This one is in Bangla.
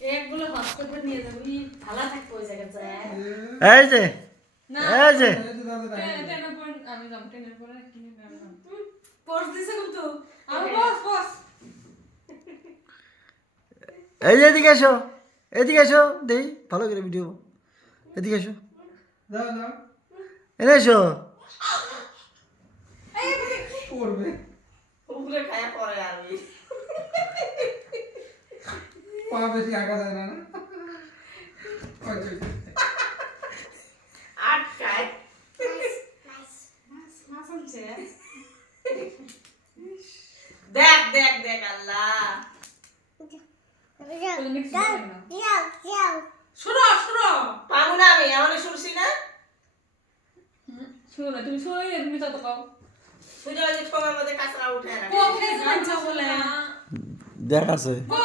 একগুলো হসপিটাল নিয়ে যাবো ই ভালো থাকবো ওই জায়গায় যায় এই যে না এই যে টেনের পর আমি যাব টেনের পরে কিনে আমি যাব পোস্ট দিছে কিন্তু আমি বস বস এই যে এদিকে এসো এদিকে এসো দেই ভালো করে ভিডিও এদিকে এসো যাও যাও এনে এসো পড়বে উপরে খায়া পরে আমি পা বেশি আগা যায় না না ওই ওই আটকায় মাছ আনছে দেখ দেখ দেখ আল্লাহ শুনো শুনো পাবো না আমি এমন শুনছি না শুনো না তুমি শুনো তুমি তো কাও তুই ওই যে ঠোঙার মধ্যে কাঁচরা উঠে না কোথায় যাচ্ছ বলে দেখ আছে কো